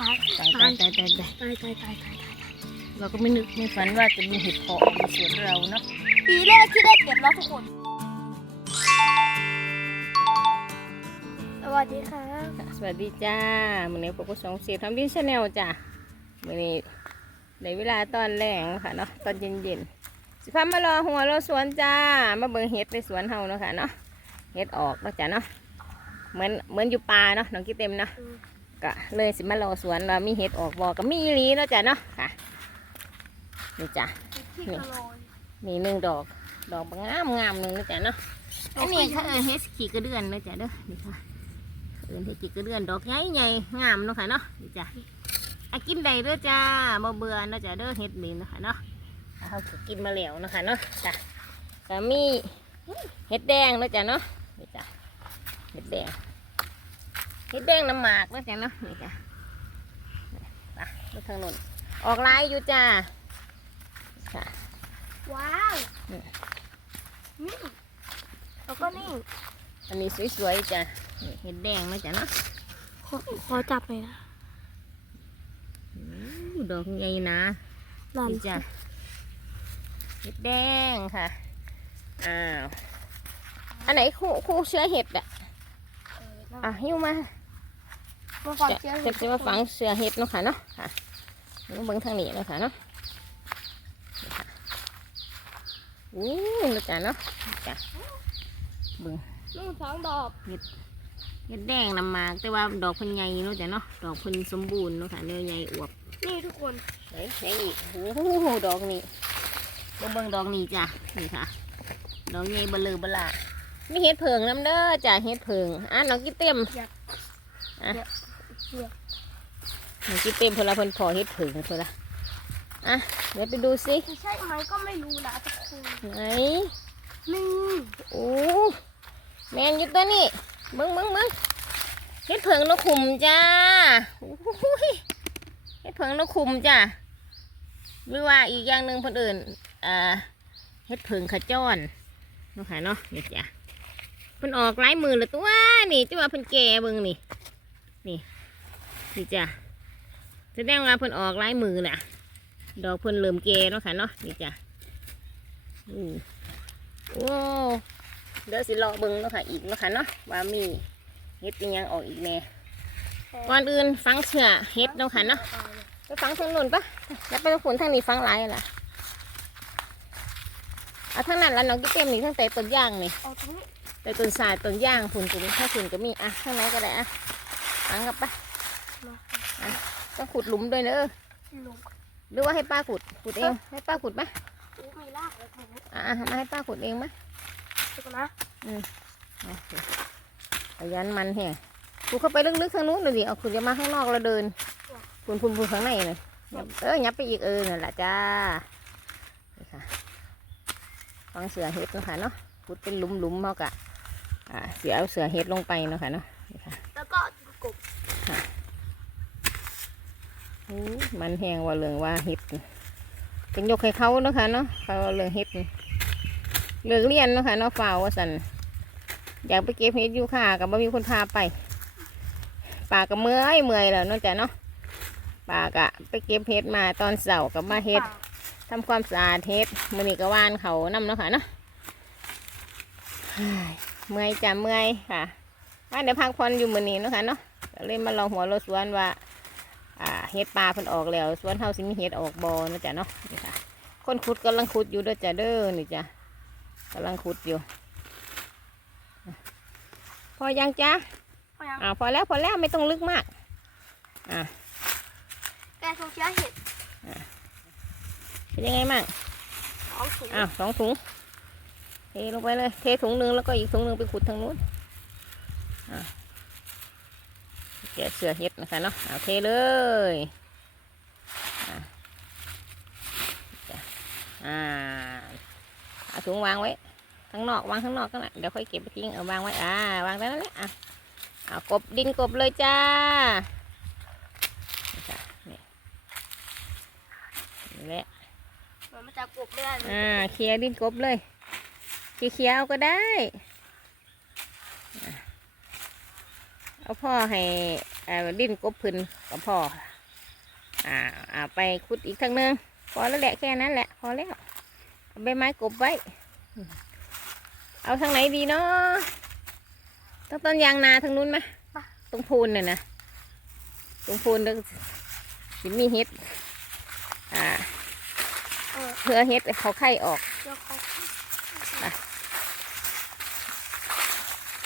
ตายตายตายตายตายตายตายตายตายตายเราก็ไม่นึกไม่ฝันว่าจะมีเห็ดเพาะในสวนเราเนาะปีแรกที่ได้เก็บแล้วทุกคน สวัสดีครับสวัสดีจ้ามื้อนี้พวกเราสองเสียทำดินชาแนลจ้ามื้อนี้ในเวลาตอนแรงค่ะเนาะตอนเย็นๆสิพามารอหัวเราสวนจ้า มาเบิ่งเห็ดในสวนเฮาเนาะค่ะเนาะเห็ดออกเนาะจ้าเนาะเหมือนเหมือนอยู่ป่าเนาะน้องกิ๊เต็มเนาะ ก็เลยสิมารอสวนว่ามีเห็ดออกบ่ก็มีอีหลีเนาะจ้าเนาะค่ะนี่จ้าที่กะโลยนี่หนึ่งดอกดอกบางงามงามหนึ่งนะจ๊ะเนาะอันนี้เขาเอินเฮดขี่กระเดือนนะจ๊ะเด้อนี่ค่ะเอินเฮดขี่กระเดือนดอกใหญ่ใหญ่ๆงามเนาะค่ะเนาะนี่จ้ะอากินได้เด้อจ้าบ่เบื่อเนาะจ้ะเด้อเฮ็ดนี่เนาะคะเนาะเขาก็กินมาแล้วเนาะค่ะเนาะจ้ะก็มีเห็ดแดงเนาะจ้ะเนาะนี่จ้ะเห็ดแดง เห็ดแดงน้ำหมากเนาะจ้ะเนาะนี่จ้ะไปไปทางโน้นออกลายอยู่จ้าค่ะว้าวอืมนี่แล้วก็นี่อันนี้สวยๆจ้ะนี่เห็ดแดงนะจ๊ะเนาะขอขอจับเลยนะอู้ดอกใหญ่นะหลอนนี่จ้ะเห็ดแดงค่ะอ้าวอันไหนคู่คู่เชื้อเห็ดอะอะหิ้วมามาฟัง จะเสียงจะจะมาฝังเชื้อเห็ดเนาะค่ะเนาะค่ะนี่เบิ้งทางนี้เนาะค่ะเนาะนี่ค่ะอู้นะจ๊ะเนาะนี่จ้ะเบิ้งนู่นสองดอกเห็ดแดงนำหมากแต่ว่าดอกเพิ่นใหญ่เนาะจ้ะเนาะดอกเพิ่นสมบูรณ์เนาะค่ะเนื้อใหญ่อวบนี่ทุกคนไหนไหนอีกโอ้โหดอกนี้เบิ่งเบิ่งดอกนี้จ้ะนี่ค่ะดอกใหญ่เบลือเบลามีเห็ดเผิงน้ำเด้อจ้ะเห็ดเผิงอะน้องกิ๊เต็มอะ เดี๋ยวน้องกิ๊เต็มเพิ่นละเพิ่นพอเห็ดเผิงเพิ่นละอะเดี๋ยวไปดูสิจะใช่ไหมก็ไม่รู้นะทุกคนไหนนี่โอ้แมนอยู่ตัวนี้เบิ่งเบิ่งเบิ่งเห็ดเผิงนกขุมจ้าโอ้โหยเห็ดเผิงนกขุมจ้ะหรือว่าอีกอย่างหนึ่งเพิ่นเอื่นอ่าเห็ดเผิงขจรเนาะค่ะเนาะนี่จ้ะเพิ่นออกหลายมือแล้วตัวนี่จ้าว่าเพิ่นแก่เบิ่งนี่นี่ นี่จ้ะแสดงว่าเพิ่นออกหลายมือน่ะ ดอกเพิ่นเริ่มแก่เนาะค่ะเนาะนี่จ้ะอือโอ้เดี๋ยวสิรอเบิ่งเนาะค่ะอีกเนาะค่ะเนาะว่ามีเฮ็ดอีหยังออกอีกแน่ก่อนอื่นฟังเสือเฮ็ดเนาะค่ะเนาะไปฟังทางนู้นปะแล้วไปทางฝนทางนี้ฟังหลายล่ะเอาทางนั้นแล้วน้องกิ๊เต็มนี่ทางแต่ต้นย่างนี่เอาตรงนี้แต่ต้นสายต้นย่างผุนตรงนี้ถ้าผุนก็มีอะข้างในก็ได้อะฟังกับปะมา ต้องขุดหลุมด้วยเนอะลงหรือว่าให้ป้าขุดขุดเองให้ป้าขุดไหมอู้ไม่ลากเลยผมอะอะมาให้ป้าขุดเองไหมดูก่อนนะโอเคขยันมันแฮะขุดเข้าไปลึกๆทางนู้นเลยดิเอาขุดจะมาข้างนอกแล้วเดินผุนผุนผุนข้างในเลยเออยับไปอีกเออนั่นแหละจ้านี่ค่ะฟังเสือเห็ดเนาะค่ะเนาะขุดเป็นหลุมๆเท่ากับอ่าเสียเอาเสือเห็ดลงไปเนาะค่ะเนาะนี่ค่ะ แล้วก็กบ อู้ มันแหงว่าเรื่องว่าเห็ดเป็นยกให้เขาเนาะค่ะเนาะเขาเรื่องเห็ดนี่เลิกเรียนเนาะค่ะเนาะฝ่าว่าสันอยากไปเก็บเห็ดอยู่ค่ะกับบ่มีคนพาไปป่าก็เมื่อยเมื่อยแล้วนาะจ้ะเนาะป่ากะไปเก็บเห็ดมาตอนเสาร์กับมาเห็ดทำความสะอาดเห็ดมือนี้ก็วานเขานำเนาะค่ะเนาะเมื่อยจ้ะเมื่อยค่ะว่าเดี๋ยวพักผ่อนอยู่มือนี้เนาะค่ะเนาะเลยมาลองหัวราสวนว่า อ่าเห็ดปลาเพิ่นออกแล้วสวนเฮาสิมีเห็ดออกบ่เนาะจ้ะเนาะนี่ค่ะคนขุดกำลังขุดอยู่เด้อจ้ะเด้อนี่จ้ะกำลังขุดอยู่ พอยังจ้ะพอยังอ่าพอแล้วพอแล้วไม่ต้องลึกมากอ่าแกทงเชื้อเห็ดเป็นยังไงมั่งสองถุงอ้าวสองถุงเทลงไปเลย เทถุงหนึ่งแล้วก็อีกถุงหนึ่งไปขุดทางนู้นอ่า เดี๋ยวเสือเห็ดนะคะเนาะเอาเทเลยอ่าจ้ะอ่าเอาถุงวางไว้ข้างนอกวางข้างนอกก็ได้เดี๋ยวค่อยเก็บไปทิ้งเอาวางไว้อ่าวางได้แล้วแหละอะเอากบดินกบเลยจ้านี่จ้ะนี่นี่แหละเหมือนมันจะกบเลือดอ่าเคลียร์ดินกบเลยเคลียร์ๆเอาก็ได้อะ เอาพ่อให้เอ่อดิ้นกบพื้นกับพ่ออ่าอ่าไปขุดอีกทางหนึงพอแล้วแหละแค่นั้นแหละพอแล้วเอาใบไม้กบไว้ เอาทางไหนดีเนาะต้องต้นยางนาทางนู้นไหมตรงพูนน่ะนะตรงพูนเด้อสิมีเห็ดอ่าเออเพื่อเห็ดเขาไข่ออก เดี๋ยว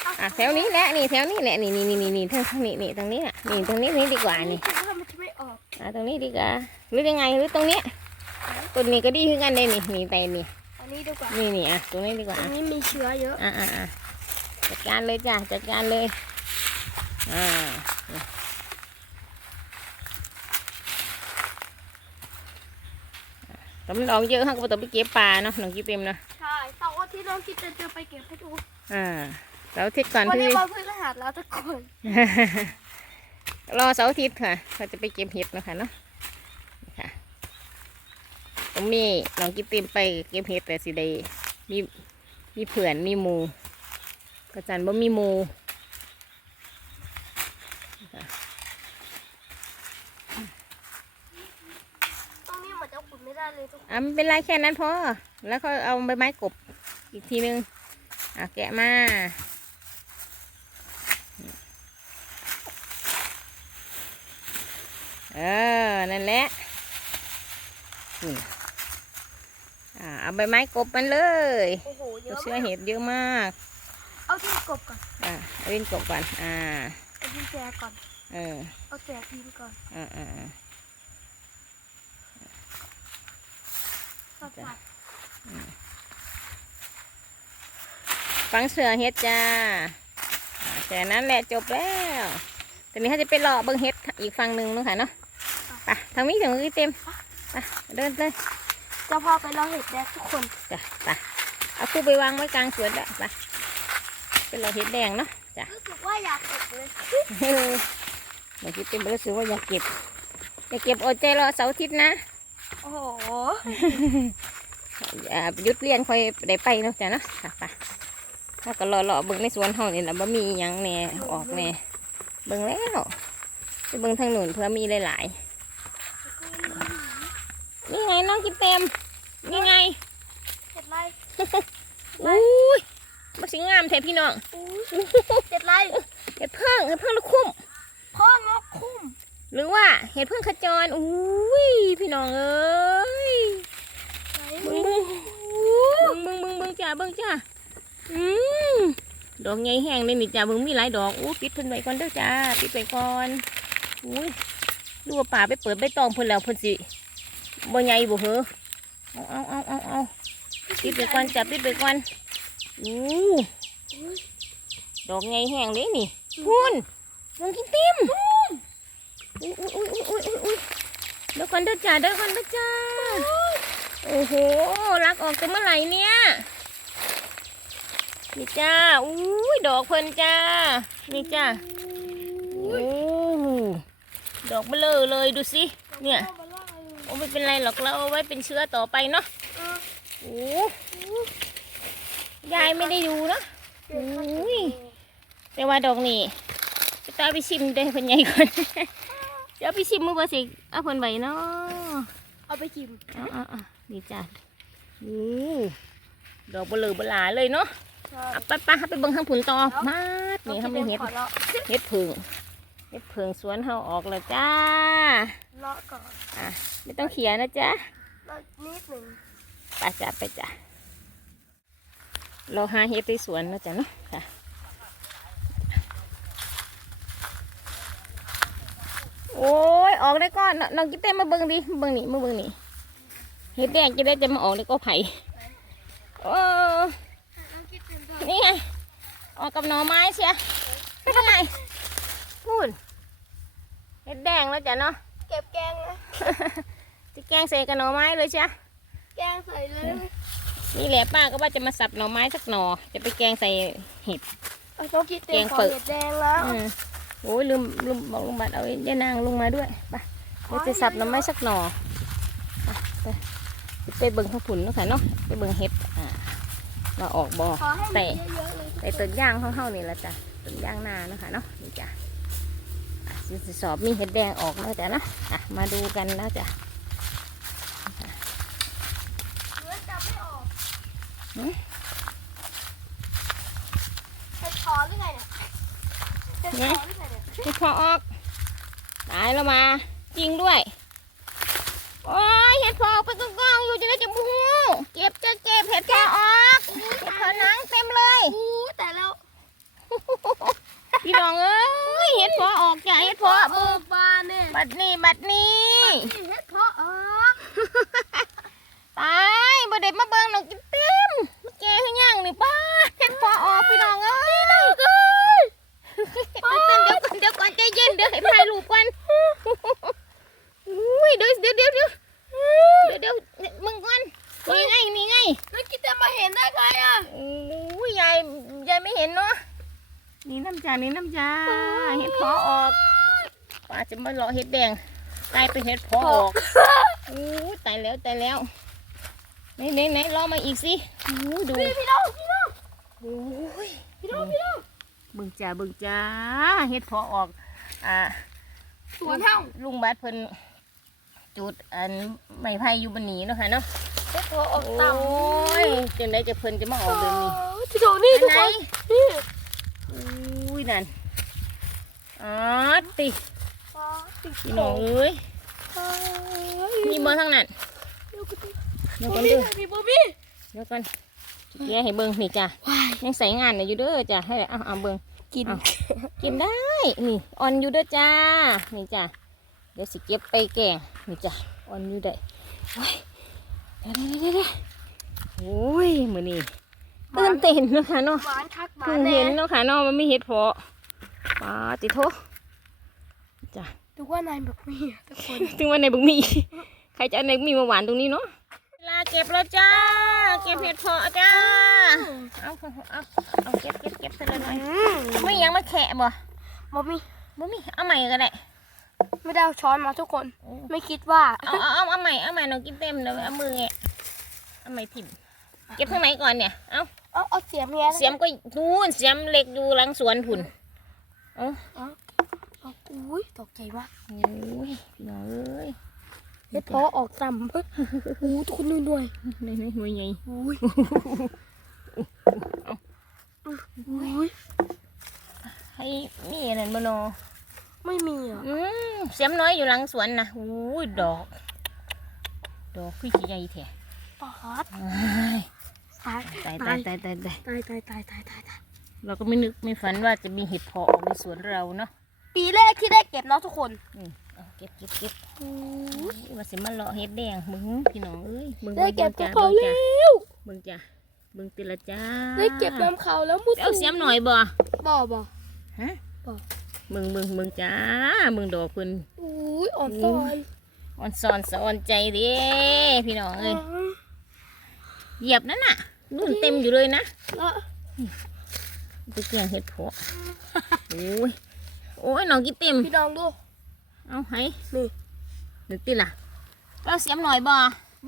เขา อะแถวนี้แหละนี่แถวนี้แหละนี่นี่นี่นี่นี่ทางทางนี้นี่ตรงนี้อะนี่ตรงนี้นี่ดีกว่านี่คิดว่ามันจะไม่ออกอะตรงนี้ดีกว่าหรือยังไงหรือตรงนี้ต้นนี้ก็ดีขึ้นกันเลยนี่นี่แต่นี่อันนี้ดีกว่านี่นี่อะตรงนี้ดีกว่าอันนี้มีเชื้อเยอะอะอะอะจัดการเลยจ้ะจัดการเลยอ่าแต่มันออกเยอะเขาก็บ่ต้องไปเก็บปลาเนาะน้องกิ๊บเต็มเนาะใช่เสาร์อาทิตย์น้องคิดจะจะไปเก็บให้ดูอ่า เสาร์อาทิตย์ก่อนวันที่ นี้วันพฤหัสแล้วทุกคน รอเสาร์อาทิตย์ค่ะเขาจะไปเก็บเห็ดเนาะคะเนาะนี่ค่ะตรงนี้น้องกิ๊บเต็มไปเก็บเห็ดแต่สิได้มีมีเผื่อนมีหมูกระจันบ่มีหมูตรงนี้เหมือนจะขุดไม่ได้เลยทุกคนอะไม่เป็นไรแค่นั้นพอแล้วก็เอาใบไม้กบอีกทีนึงอะแกะมา เออ นั่นแหละนี่อ่าเอาใบไม้กบมันเลยโอ้โหเยตัวอะเชื้อมากเห็ดเยอะมากเอาที่กบก่อนอ่าเอาดินกบก่อนอ่าเอาดินแจก่อน เออเอาแจกดินก่อนอ่าอ่าอ่าสับสับฟังเสือเฮ็ดจ้าอ่าแค่นั้นแหละจบแล้วตอนนี้เขาจะไปรอเบิ้งเฮ็ดอีกฝั่งหนึ่งเนาะค่ะเนาะไป ทางนี้ถึงนี้เต็มไปเดินเลยจะพาไปรอเห็ดแดงทุกคนจ้ะไปเอาคู่ไปวางไว้กลางสวนแล้วไปเป็นรอเฮ็ดแดงเนาะจ้ะรู้สึกว่าอยากเก็บเลยเออเมื่อกี้เต็มไปรู้สึกว่าอยากเก็บอยากเก็บอดใจรอเสาร์อาทิตย์นะโอ้โหอ่าหยุดเรียนค่อยได้ไปเนาะจ้ะเนาะค่ะไปถ้าก็รอรอเบิ่งในสวนเฮานี่แหละบ่มีหยังแหน่ออกแหน่เบิ่งแล้วไปเบิ่งทางหนุนเพื่อมีหลายๆ นี่ไงน้องกินเต็มนี่ไงเห็ดไรอุ้ยมาสิงามแท้พี่น้องอู้เห็ดไรเห็ดเพิ่งเห็ดเพิ่งลูกคุ้มพ่องอกคุ้ม หรือว่าเห็ดเพิ่งขจรอุ้ยพี่น้องเอ้ยไหนเบิ่งเบิ่งเบิ่งเบิ่งเบิ่งจ้าเบิ่งจ้าอืมดอกใหญ่แห้งเลยนี่จ้าเบิ่งมีหลายดอกอู้ปิดเพิ่นไว้ก่อนเด้อจ้าปิดไว้ก่อนอุ้ยดูว่าป่าไปเปิดใบตองเพิ่นแล้วเพิ่นสิ บ่ใหญ่บ่เหอเอาเอาเอาเอาเอาปิดไว้ก่อนจ้าปิดไว้ก่อนอู้ดอกใหญ่แห้งเลยนี่พุ่นลงกินเต็มอุ้ยอุ้ยอุ้ยอุ้ยอุ้ยอุ้ยเดี๋ยวก่อนเด้อจ้าเดี๋ยวก่อนเด้อจ้าโอ้โหรักออกแต่เมื่อไหร่เนี่ยนี่จ้าอุ้ยดอกเพิ่นจ้านี่จ้าโอ้ดอกเบลอเลยดูสิเนี่ย โอ้ไม่เป็นไรหรอกเราเอาไว้เป็นเชื้อต่อไปเนาะเออโอ้ยายไม่ได้ดูเนาะเก็บมาอุ้ยแต่ว่าดอกนี่จะตาไปชิมได้เพิ่นใหญ่ก่อนเดี๋ยวไปชิมมือบ่สิเอาเพิ่นไว้เนาะเอาไปกินอ๋อาเอ่นี่จ้ะอู้ดอกเบลอเบลาเลยเนาะใช่เอาไปไปไปเบิ่งข้างผุนต่อมาดนี่เขาไม่เห็ดขอเลาะเห็ดผึ่ง เห็ดผึ่งสวนเฮาออกแล้วจ้า เลาะก่อนไม่ต้องเขียนนะจ๊ะเลาะนิดหนึ่งไปจ้ะไปจ้ะเราหาเห็ดในสวนนะจ๊ะเนาะค่ะโอ้ยออกได้ก่อนนน้องกิ๊เต้มาเบิ่งดิเบิ่งนี่มาเบิ่งนี่เห็ดแดงจะได้จะมาออกในก็ไผ่โอ้น้องคิดเป็นเถอะนี่ไงออกกับหน่อไม้เชียไม่เป็นไร พูดเห็ดแดงแล้วจ้ะเนาะ เก็บแกงนะ จะแกงใส่กับหน่อไม้เลยเชียแกงใส่เลย นี่แหละป้าก็ว่าจะมาสับหน่อไม้สักหน่อ จะไปแกงใส่เห็ด เอาน้องคิดเต็มแกงขอเปิดเห็ดแดงแล้ว อืมโอ้ยลืมลืมบอกลุงบัตรเอายายนางลงมาด้วยไปเดี๋ยวจะสับหน่อไม้สักหน่อไปไปไปเบิ่งข้าวผุนเนาะค่ะเนาะไปเบิ่งเห็ดอ่ามาออกบ่อขอให้แต่มีเยอะๆเลยแต่ต้นย่างของเฮานี่ละจ้ะต้นย่างนาเนาะค่ะเนาะนี่จ้ะ สิสอบมีเห็ดแดงออกแล้วจ้ะนะอะมาดูกันแล้วจ้ะเนื้อจับไม่ออกหืมเป็นคอหรือไงเนี่ยเป็นคอหรือไงเนี่ยเห็ดพอออกตายแล้วมา จริงด้วย โอ้ยเห็ดพอออกไปกองๆอยู่จะได้จะบูเก็บจะเก็บเห็ดพอออกเห็ดพอหนังเต็มเลยอู้แต่แล้วพี่น้องเอ้ย เห็ดพอออกจ้ะเห็ดพอเออบานเนี่ยบัดนี้บัดนี้นี่เฮ็ดเพาะออกตายบ่ได้มาเบิ่งน้องกินเต็มมาแกให้ย่างนี่ป้าเห็ดพอออกพี่น้องเอ้ยเดี๋ยวก่อนเดี๋ยวก่อนใจเย็นเดี๋ยวให้ถ่ายรูปก่อนอุ้ยเดี๋ยวเดี๋ยวเดี๋ยวเดี๋ยวเดี๋ยวเดี๋ยวมึงก่อนนี่ไงนี่ไงแล้วกินจะมาเห็นได้ไงอะอุ้ยยายยายไม่เห็นเนาะ นี่น้ำจานี่น้ำจาเห็ดพอออกป้าจะมาเลาะเห็ดแดงกลายเป็นเห็ดพอออกอู้ตายแล้วตายแล้วไหนไหนไหนรอมาอีกสิอู้ดูพี่พี่น้องพี่น้องโอ้ยพี่น้องพี่น้องบึงจ้าบึงจ้าเฮ็ดพอออก อ่าสวนเท่าลุงบัดเพิ่นจุดอันไม้ไผ่อยู่บนนี้เนาะค่ะเนาะเฮ็ดเพาะออกโอ้ต่ำยจังไดจะเพิ่นจะมาออกเดือนนี้พี่โถนี่อันทุกไหนคนนี่ อุ้ยนั่นอ๋อติติดพี่น้องเอ้ยมีบ่ทางนั้นเดี๋ยวก่อนเด้อพี่บบี้เดี๋ยวก่อนแกให้เบิ่งนี่จ้ะยังใส่งานน่ะอยู่เด้อจ้ะให้เอาเอาเบิ่งกินเอากินได้นี่อ่อนอยู่เด้อจ้านี่จ้ะเดี๋ยวสิเก็บไปแกงนี่จ้ะอ่อนอยู่ได้โอ้ยเดี๋ยวเดี๋ยวเดี๋ยวเดี๋ยวโอ้ยมื้อนี้ ตื่นเต้นเนาะค่ะเนาะหวานคักหวาเพิ่นงแน่เห็นเนาะค่ะเนาะมันไม่เห็ดเพาะปาติโทจ้ะดูว่านายแบบนี้อะทุกคนถึงวันไหนบึงมี ใครจะเอาไหนบึงมีมาหวานตรงนี้เนาะเวลาเก็บแล้วจ้า เก็บเห็ดเพาะจ้า เอาเอาเอาเอาเก็บเก็บเก็บไปเลยหน่อยอืมไม่ยังมาแขะบ่บอบบี้บ่มีเอาใหม่ก็ได้ไม่ได้เอาช้อนมาทุกคน ไม่คิดว่า เอาเอาเอาเอาใหม่เอาใหม่น้องกินเต็มเลยเอามือแงะเอาใหม่ถิ่ม เก็บข้างไหนก่อนเนี่ย เอาเอาเอาเสียมเนี้ยเสียมก็นู่นเสียมเหล็กอยู่หลังสวนผุนเอาเอาอุ้ยตกใจมากโอ้ยพี่น้องเอ้ยเฮ็ดเพาะออกต่ำเฮ้ยโอ้ทุกคนดูหน่อยนี่นี่หัวใหญ่อุ้ยอุ้ยให้มีอันนั้นบ่เนอไม่มีอะอืมเสียมน้อยอยู่หลังสวนนะโอ้ยดอก ดอกคือสิใหญ่แท้ปอดอ้าย ตายตายตายตายตายตายตายตายตายตายตายตายเราก็ไม่นึกไม่ฝันว่าจะมีเห็ดเพาะออกในสวนเราเนาะปีแรกที่ได้เก็บเนาะทุกคนอืมเอาเก็บเก็บเก็บว่าสิมาเลาะเห็ดแดงมึงพี่น้องเอ้ยมึงได้เก็บจ้ากับเขาจ้าแล้วมึงจ้ามึงติละจ้าได้เก็บน้ำเขาแล้วมุดเอาเสียมหน่อยบ่บ่บ่ฮะบ่มึงมึงมึงจ้ามึงดอกคุณอุ้ยอ่อนซอนอ่อนซอนสะอ่อนใจเดิพี่น้องเอ้ยเหยียบนั่นน่ะ นุ่นเต็มอยู่เลยนะแล้วไปเกี่ยงเห็ดเพาะโอ้ยโอ้ยน้องกินเต็มพี่น้องดู เอาให้นี่นึกติล่ะเราเสียมหน่อยบ่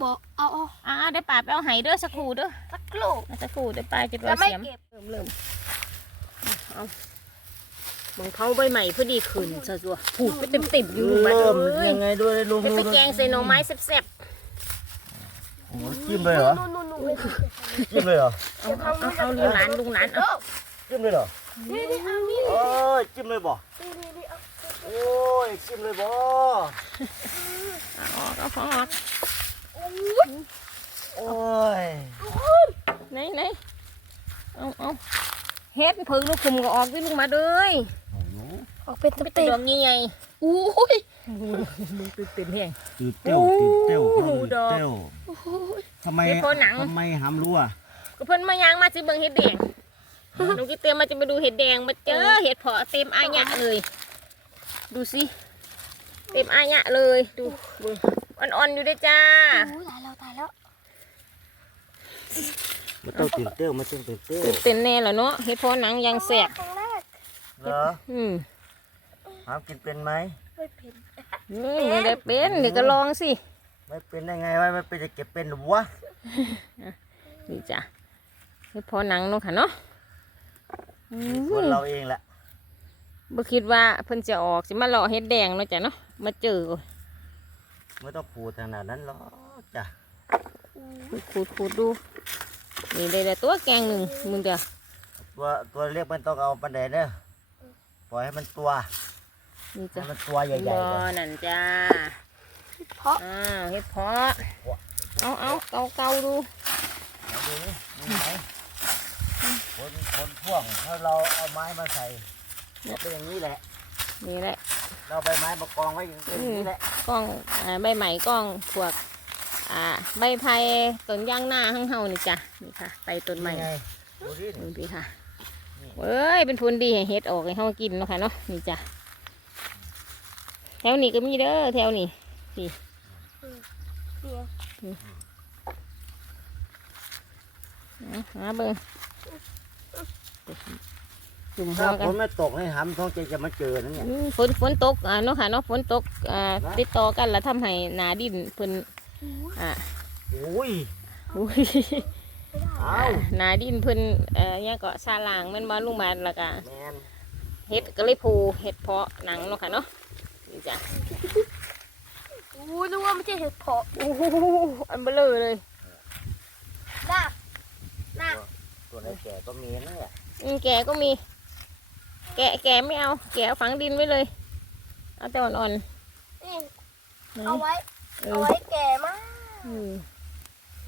บอกเอาเอาอ่าได้ป่าไปเอาไห้เด้อสักครู่เด้อสักครู่เอาสักครู่เดี๋ยวป้าจะไปจะเอาไม่เสียมเก็บเริ่มเริ่มเอามองเขาใบใหม่พอดีขึ้นซะจัวผูดไปเต็มเต็มๆอยู่ลูกบัดเริ่มเอ้ยยังไงด้วยลุงเดี๋ยวไปแกงใส่หน่อไม้แซ่บโอ้โหจิ้มเลยเหรอนู่นนู่นนู่น จิ้มเลยเหรอเอาเอาเอาลุงหลานลุงหลานเอาจิ้มเลยเหรอนี่นี่เอานี่โอ้ยจิ้มเลยบ่โอ้ยจิ้มเลยบ่เอาออกเอาของออกโอ้ยไหนไหนเอาเอาเฮ็ดเพิ่งลูกคุมก็ออกด้วยลุงมาเลย ออกเป็นไม่เต็ต้องมดอกใหญ่ๆอุ้ยๆมึงตื่นเต้นแห้งตื่นเต้วตื่นเต้วโอ้โหตื่นดอกเต้วอุ้ยทำไมเฮ็ดโพหนังทำไมหามรู้อะก็เพิ่นมายางมาสิเบิ่งเห็ดแดงหนูกิเตรียมมาจะมาดูเห็ดแดงมาเจอเห็ดเพาะเต็มอายะเลย ดูสิเต็มอายะเลยดูเบิ่งอ่อนๆอยู่เด้วยจ้าอุ้ยตายแล้วตายแล้วไม่ต้องตื่นเต้วไม่ต้องตื่นเต้วตื่นเต้นแน่แล้วเนาะเห็ดเพาะหนังยังแสบครั้งแรกเหรออืม หามกินเป็นไหมไม่เป็นอืมไม่ได้เป็นเดี๋ยวก็ลองสิไม่เป็นได้ไงวะไม่เป็นจะเก็บเป็นหรือวะนี่จ้ะเห็ดเพาะหนังเนาะค่ะเนาะอืส่วนมเราเองแหละบ่คิดว่าเพิ่นจะออกสิมาหล่อเฮ็ดแดงเนาะจ้ะเนาะมาเจอไม่ต้องปูดขนาดนั้นหรอกจ้ะขูดขูดขูดดูนี่ได้แต่ตัวแกงหนึ่งมึงเด้อตัวตัวเล็กมันต้องเอาปันไดเด้อปล่อยให้มันตัว นี่ให้จ้ะมันตัวใหญ่ๆบ่ก่อนนั่นจ้าเพราะอ้าวเฮ็ดเพาะเอาเอาเกาเกาดูเอาดูนี่มีไหมคนคนพ่วงถ้าเราเอาไม้มาใส่ก็เป็นอย่างนี้แหละนี่แหละ เราใบไม้มากองไว้อย่างนี้แหละกล้องอ่าใบไหมกล้องพวก อ่า ใบไผ่ต้นยางนาข้างเฮานี่จ้ะนี่ค่ะ ไปต้นใหม่นี่ไงดูดิดูดิค่ะนี่เอ้ยเป็นทุนดีให้เฮ็ดออกให้เฮากินเนาะค่ะเนาะนี่จ้ะ แถวนี้ก็มีเด้อแถวนี้เนี่ยเอาหาเบิ่งจุ่มหัถ้าวฝกันนไม่ตกให้หำท้องใจจะมาเจอนั่นเนี่ยอืมฝนฝนตกอ่าเนาะค่ะเนาะฝนตกอ่านะติดต่อกันแล้วทำให้หนาดินเพิ่นอ่าโอ้ยอุ้ยเอาหนาดินเพิ่นเอ่อเนี่ยก็ซาลางแมันมาลุงมาแล้วก็ แมนเฮ็ดก็เลยผูเฮ็ดเพาะหนังเนาะค่ะเนาะนี่ จ้ะอู้นึกว่าไม่ใช่เห็ดเพาะโอ้โหอันเบลอเลยน่าน่าตัวไหนแก่ก็มีนั่นแหละอืมแกะก็มี แกะแกะไม่เอา แกะเอาฝังดินไว้เลย เอาแต่อ่อนนี่ๆไหนเอาไว้ เอเอาอไว้แก่มากอืม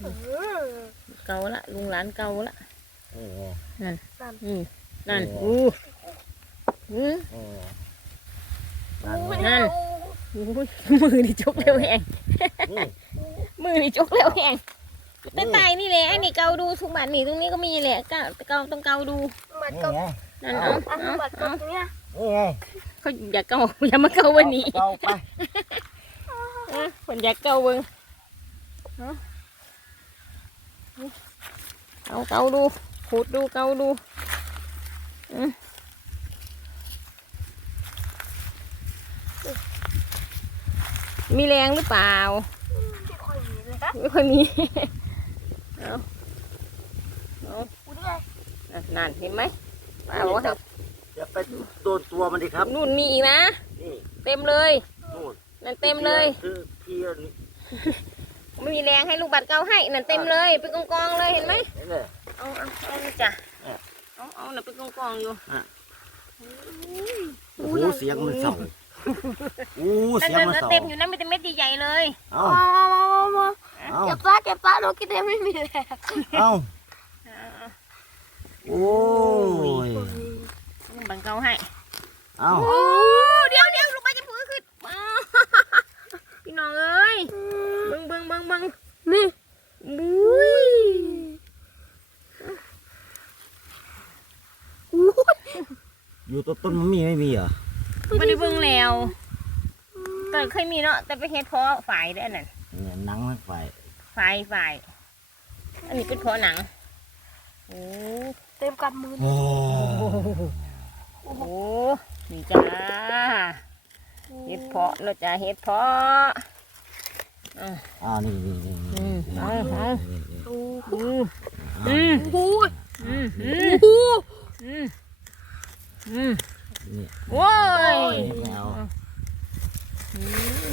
อืมเก่าละลุงหลานเก่าละนี่ไงอืมนั่นโอ้อู้อือ นี่ไงนั่นไงนั่นอุ้ยมือนี่จกเร็วแหงนี่มือนี่จกเร็วแหงใต้ใต้นี่แหละไอ้นี่เกาดูทุกบัตรนี่ตรงนี้ก็มีแหละเกาเกาต้องเกาดูมันนี่ก็ไงนั่นเอาเอาอันเอาบัดก็เอาเนี่ยนี่ไงเขาอยากเกาอย่ามาเกาวันนี้เอาไปเออคนอยากเกาเบิ้งเอาเอาเกาดูขูดดูเกาดูอืม มีแรงหรือเปล่า ไม่ค่อยมีเลยนะไม่ค่อยมีเอาเอาอู้นี่ไงอะนั่นเห็นไหมป้าบอกว่าอย่าไปโดนตัวมันดิครับนู่นมีอีกนะ นี่เต็มเลย นู่นนั่นเต็มเลย คือพี่อันนี้ไม่มีแรงให้ลูกบัตรเกาให้ นั่นเต็มเลยเป็นกองกองๆเลยเห็นไหมเห็นเลยเอาเอาเอานี่จ้ะเออเอาเอาน่ะเป็นกองกองๆอยู่โอ้โหเสียงมันสั่นโอ้นั่นเสียงนั่นมันน่ะสั่นเต็มอยู่นั่นมีแต่เม็ดใหญ่ๆเลยเอามามามามาเอาเก็บซะเก็บซะเรากินได้ไม่มีแล้วเอาเอาเอาโอ้ยลูกบัตรเกาให้เอาโอ้เดี๋ยวเดี๋ยวลูกบัตรจะพูดขึ้นอ้าวพี่น้องเอ้ยเบิ้งเบิ้งเบิ้งเบิ้งนี่บุ้ยอู้อยู่ต้นต้นมันมีไม่มีเหรอ ไม่ได้เบิ้งแล้วแต่เคยมีเนาะแต่ไปเฮ็ดเพาะฝ่ายได้ออันนั่นเนี่ยหนังมันไฟฝ่ายฝ่าย อันนี้เป็นเพาะหนังโอ้เต็มกำมือโอ้โอ้โหนี่จ้าเฮ็ดเพาะเนาะจ้าเฮ็ดเพาะอ่านี่นี่นี่อืมเอาเอาอู้อืมอืมหูอืมอืมหูอืมอืม นี่โว้ยไม่เอาอืม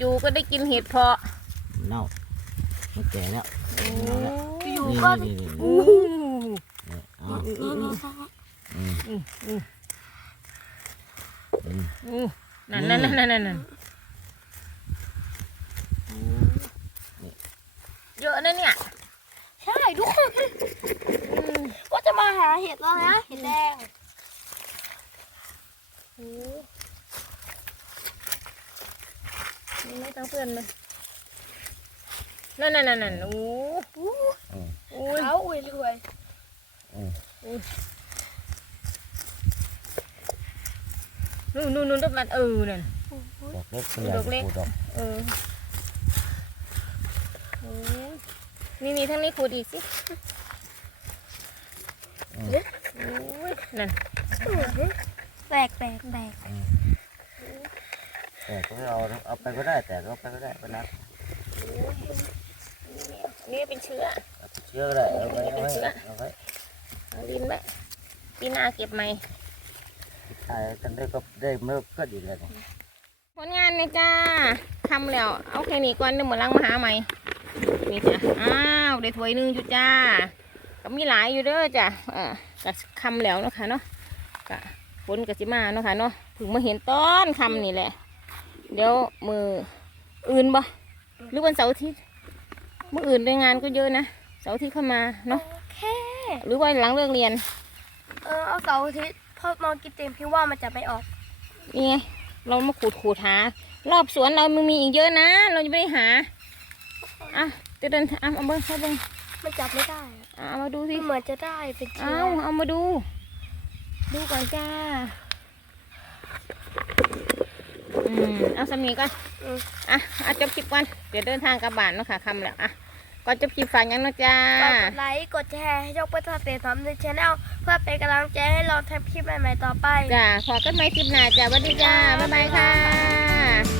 จู่ๆก็ได้กินเห็ดเพาะเน่ามันแก่แล้วโอ้อยู่นี่ก็นี่นี่โอ้นี่เอานี่นี่อืมอืมอืมอืมอืมนั่นนั่นนั่นนั่นนั่นเยอะนะเนี่ย ใช่ทุกคนก็จะมาหาเห็ดแล้วนะ เห็ดแดงโอ้ นี่ไม่ต้องเพื่อนเลยนั่นนั่นนั่นนั่นโอ้อู้โอ้ยเขาอุ้ยรวยนู่นนู่นนู่นต้นมันเออนั่นดอกเล็กตัวใหญ่ดอกเล็กดอกเออโอ้ยนี่นี่ทั้งนี้ขูดอีกสิโอ้ยนั่น แตกแตกแตกแต่ก็เอาเอาไปก็ได้แต่ก็เอาไปก็ได้ก็นับนี่เป็นเชื้อเอาไปเชื้อก็ได้เอาไว้เอาไว้เอาไว้เอาดินไว้ปีหน้าเก็บใหม่ปถ่ายกันได้ก็ได้เมื่อก็ดีเลยนี่ผลงานเนี่ยจ้าทำแล้วเอาแค่นี้ก่อนเดี๋ยวหมดลังมาหาใหม่นี่จ้ะอ้าวได้ถ้วยหนึ่งอยู่จ้าก็มีหลายอยู่เด้อจ้ะเออก็คำแล้วเนาะค่ะเนาะก็ ฝนก็สิมาเนาะค่ะเนาะถึงมาเห็นตอนคำนี่แหละ เดี๋ยวมืออื่นบ่หรือวันเสาร์อาทิตย์มื่ออื่นได้งานก็เยอะนะเสาร์อาทิตย์เข้ามาเนาะโอเค หรือว่าหลังเลิกเรียน เออเอาเสาร์อาทิตย์เพราะมองกินเต็มพี่ว่ามันจะไม่ออกนี่ไงเรามาขูดขูดหารอบสวนเรามันมีอีกเยอะนะ เราจะไม่ได้หาอะจะเดินอะเอาเบิ้งเอาเบิ้งมันจับไม่ได้อะอะเอามาดูสิมันเหมือนจะได้เป็นเชื้เอาอเอามาดู ดูก่อนจ้า อืม เอาสามีก่อนอืมอะเอาจบคลิปก่อน เดี๋ยวเดินทางกลับบ้านเนาะค่ะคำแล้วอะก่อนจบคลิปฝากหยังเนาะจ้า ฝากกดไลค์ กดแชร์ให้ช่องเพื่อนทำเตะทำในชแนลเพื่อเป็นกำลังใจให้เราทำคลิปใหม่ๆต่อไป จ้า ขอกันไหมคลิปหน้าจ้าสวัสดีจ้า บ๊ายบายค่ะ